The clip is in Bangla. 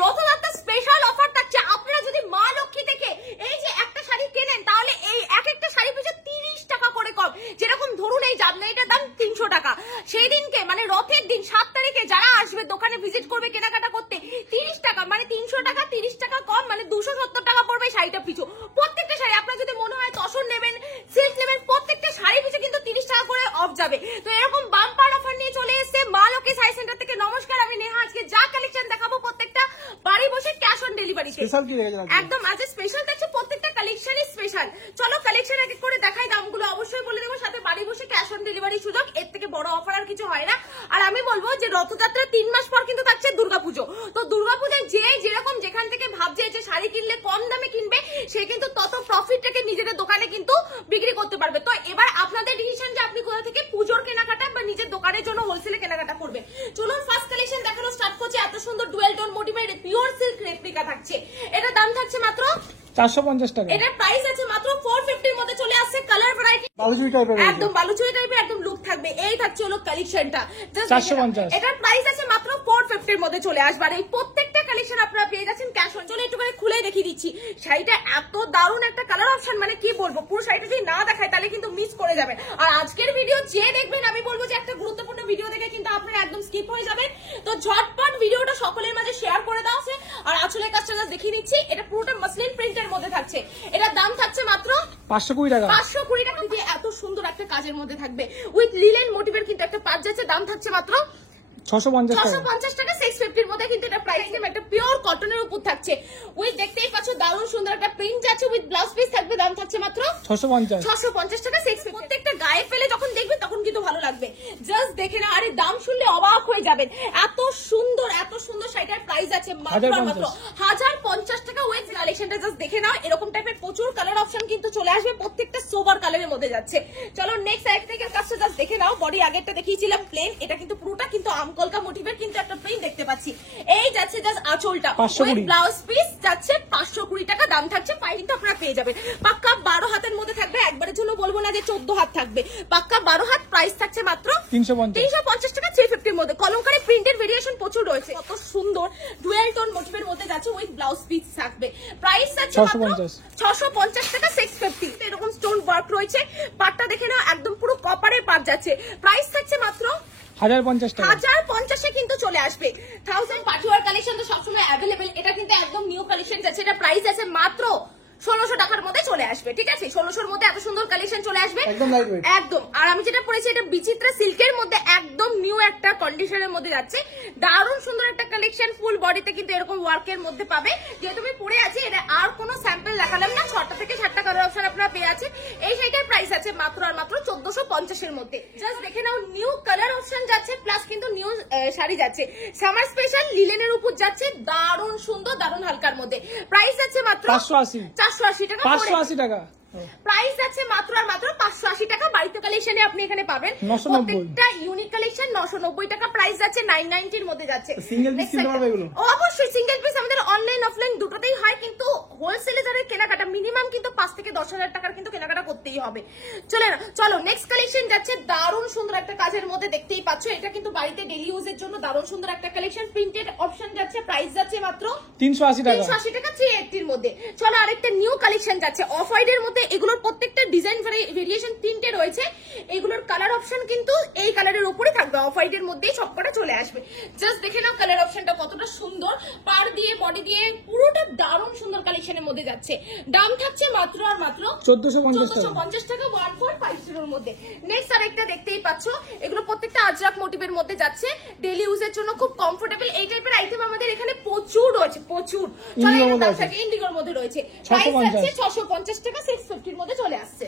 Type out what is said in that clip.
রথযাত্রা স্পেশাল অফার থাকছে। আপনারা যদি মা লক্ষ্মী থেকে এই যে একটা শাড়ি কেনেন তাহলে এই এক একটা শাড়ি পিছু 30 টাকা করে কম। যেরকম ধরুন এই জামদানিটার দাম 300 টাকা, সেই দিনকে মানে রথের দিন 7 তারিখে যারা আসবে দোকানে ভিজিট করবে কেনাকাটা করতে 30 টাকা মানে 300 টাকা 30 টাকা কম মানে 270 টাকা পড়বে শাড়িটা পিছু। প্রত্যেকটা শাড়ি আপনার যদি মনে হয় তসর নেবেন সিল্ক নেবেন প্রত্যেকটা শাড়ি পিছু কিন্তু 30 টাকা করে অফ যাবে। তো এরকম বাম্পার অফার নিয়ে চলে এসেছে মা লক্ষ্মী শাড়ি সেন্টার থেকে। নমস্কার, আমি নেহা। আজকে যা কালেকশন দেখাবো প্রত্যেকটা বাড়ি বসে ক্যাশ অন ডেলিভারি। একদম আজ স্পেশাল থাকছে, প্রত্যেকটা কালেকশনই স্পেশাল। চলো কালেকশন এক এক করে দেখাই, দামগুলো অবশ্যই বলে দেবো, সাথে বাড়ি বসে ক্যাশ অন ডেলিভারি সুযোগ। এর থেকে বড় অফার আর কিছু হয় না। আর আমি বলবো যে রথযাত্রা 3 মাস পর কিন্তু থাকছে দুর্গাপুজো। তো দুর্গাপূজায় যে যেরকম যেখান থেকে ভাবছে যে শাড়ি কিনলে কম দামে কিনবে সে কিন্তু তত প্রফিট রেখে নিজেদের দোকানে কিন্তু বিক্রি করতে পারবে। তো এবার আপনাদের ডিসিশন যে আপনি কোথা থেকে পুজোর কেনাকাটা বা নিজের দোকানের জন্য হোলসেলে কেনাকাটা করবেন। চলুন ফার্স্ট কালেকশন দেখানো স্টার্ট করছি। এত সুন্দর ডুয়েল টোন মোটিভের পিওর সিল্ক রেপ্লিকা থাকছে। এটা দাম থাকছে মাত্র 450 টাকা। এটার প্রাইস আছে মাত্র 450 এর মধ্যে চলে আসছে। কালার ভ্যারাইটি বালুচুরি টাইপের, একদম বালুচুরি টাইপের একদম লুক থাকবে। এই থাকছে হলো কালেকশনটা 450। এটার প্রাইস আছে মাত্র 450 এর মধ্যে চলে আসবে। আর এই প্রত্যেকটা কালেকশন আপনারা পেয়ে যাচ্ছেন ক্যাশ অন। চলো একটু করে খুলে দেখিয়ে দিচ্ছি। শাড়িটা এত দারুণ একটা কালার অপশন, মানে কি বলবো, পুরো শাড়িটা যদি না দেখায় তাহলে কিন্তু মিস করে যাবেন। আর আজকের ভিডিও যে দেখবেন আমি বলবো যে একটা গুরুত্বপূর্ণ ভিডিও দেখে কিন্তু আপনারা একদম স্কিপ হয়ে যাবেন। তো ঝটপট ভিডিওটা সকলের মাঝে শেয়ার করে দাও। আর আসলে কাজটা দেখিয়ে নিচ্ছি। এটা পুরোটা মাসলিন প্রিন্টের মধ্যে থাকছে। এটার দাম থাকছে মাত্র 520 টাকা। 520 টাকা দিয়ে এত সুন্দর একটা কাজের মধ্যে থাকবে উইথ লিলেন মোটিভের কিন্তু একটা পাঁচ যাচ্ছে। দাম থাকছে মাত্র 650 টাকা। 650 এর মধ্যে কিন্তু এটা প্রাইস একটা পিওর কটনের উপর থাকছে। উইথ দেখতেই পাচ্ছ দারুণ সুন্দর একটা প্রিন্ট আছে উইথ ব্লাউজ পিস থাকবে। দাম থাকছে মাত্র 650 টাকা। 650 প্রত্যেকটা গায়ে ফেলে যখন দেখবেন তখন কিন্তু ভালো লাগবে। জাস্ট দেখে না, আরে দাম শুনলে অবাক হয়ে যাবেন। এত সুন্দর শাড়িটার প্রাইস আছে মাত্র 1050 টাকা। উইথ কালেকশনটা জাস্ট দেখে নাও। এরকম টাইপের প্রচুর কালার অপশন কিন্তু চলে আসবে, প্রত্যেকটা সোবার কালারের মধ্যে যাচ্ছে। চলো নেক্সট আরেকটা থেকে কাজটা জাস্ট দেখে নাও। বডি আগেরটা দেখিয়েছিলাম প্লেন, এটা কিন্তু পুরোটা কিন্তু কলকা মোটিভের কিন্তু একটা প্রিন্ট দেখতে পাচ্ছি। এই যাচ্ছে জাস্ট আঁচলটা উইথ ব্লাউজ পিস যাচ্ছে 520 টাকা। দাম থাকছে কিন্তু আপনারা পেয়ে যাবেন পাক্কা 12 হাতের মধ্যে থাকবে। একবারের জন্য বলবো না যে 14 হাত থাকবে, পাক্কা 12 হাত। প্রাইস থাকছে মাত্র 350 টাকা। 350 এর মধ্যে কলমকারী প্রিন্টের ভেরিয়েশন প্রচুর রয়েছে। কত সুন্দর ডুয়েল টোন মোটিভের মধ্যে যাচ্ছে উইথ ব্লাউজ পিস থাকবে। প্রাইস আছে মাত্র 650 টাকা। 650 এরকম স্টোন ওয়ার্ক রয়েছে। পাটটা দেখে নাও একদম পুরো কপারের পাট যাচ্ছে। প্রাইস থাকছে মাত্র 1050 টাকা। 1050 কিন্তু চলে আসবে। 1000 পার্টিওয়ার কালেকশন তো সবসময় অ্যাভেলেবেল। এটা কিন্তু একদম নিউ কালেকশন যাচ্ছে। এটা প্রাইস আছে মাত্র 1600 টাকার মধ্যে চলে আসবে। ঠিক আছে, 1600 মধ্যে এত সুন্দর কালেকশন চলে আসবে একদম। আর আমি যেটা পরেছি এটা বিচিত্রা সিল্কের মধ্যে একদম নিউ একটা কন্ডিশনের মধ্যে যাচ্ছে। দারুণ সুন্দর একটা কালেকশন। ফুল বডিতে কিন্তু এরকম ওয়ার্কের মধ্যে পাবে। যেহেতু আমি পরে আছি এটা আর কোনো স্যাম্পল দেখালাম না। 6টা থেকে 7টা কালার অপশন আপনারা পেয়ে আছেন। এই শাড়িটার প্রাইস আছে মাত্র আর মাত্র 1450 এর মধ্যে। জাস্ট দেখে নাও নিউ কালার অপশন যাচ্ছে প্লাস কিন্তু নিউ শাড়ি যাচ্ছে। সামার স্পেশাল লিলেনের উপর যাচ্ছে দারুণ সুন্দর দারুণ হালকার মধ্যে। প্রাইস যাচ্ছে মাত্র 580 টাকা। 580 টাকা প্রাইস আছে মাত্র আর মাত্র 580 টাকা। বাড়িতে কালেকশনে আপনি এখানে পাবেন প্রত্যেকটা ইউনিক কালেকশন 990 টাকা। প্রাইস যাচ্ছে 990 এর মধ্যে যাচ্ছে। সিঙ্গেল পিস কিনতে পারবে এগুলো? অবশ্যই সিঙ্গেল পিস আমাদের অনলাইন অফলাইন দুটোতেই হয়, কিন্তু হোলসেলে যারা কেনাকাটা মিনিমাম কিন্তু 5 থেকে 10,000 টাকার কিন্তু কেনাকাটা করতেই হবে। চলো নেক্সট কালেকশন যাচ্ছে দারুণ সুন্দর একটা কাজের মধ্যে। দেখতেই পাচ্ছ এটা কিন্তু বাড়িতে ডেইলি ইউজের জন্য দারুণ সুন্দর একটা কালেকশন। প্রিন্টেড অপশন যাচ্ছে। প্রাইস যাচ্ছে মাত্র 380 টাকা। 380 এর মধ্যে। চলো আরেকটা নিউ কালেকশন যাচ্ছে অফ হোয়াইট এর মধ্যে। এগুলোর প্রত্যেকটা ডিজাইন ভেরিয়েশন তিনটে রয়েছে। এগুলোর কালার অপশন কিন্তু এই কালারের উপরে থাকবে। অফ হোয়াইট এর মধ্যেই সবকটা চলে আসবে। জাস্ট দেখে নাও কালার অপশনটা কতটা সুন্দর। পার দিয়ে বডি দিয়ে পুরোটা দারুণ সুন্দর কালেকশনের মধ্যে যাচ্ছে। দাম থাকছে মাত্র আর মাত্র 1450 টাকা। 1450 এর মধ্যে। নেক্সট আরেকটা দেখতেই পাচ্ছ। এগুলো প্রত্যেকটা আজরাক মোটিভের মধ্যে যাচ্ছে। ডেইলি ইউজের জন্য খুব কমফোর্টেবল। এই টাইপের আইটেম আমাদের এখানে প্রচুর রয়েছে, প্রচুর। ইন্ডিগোর মধ্যে রয়েছে। প্রাইস আছে 650 টাকা। 650 এর মধ্যে চলে আসছে।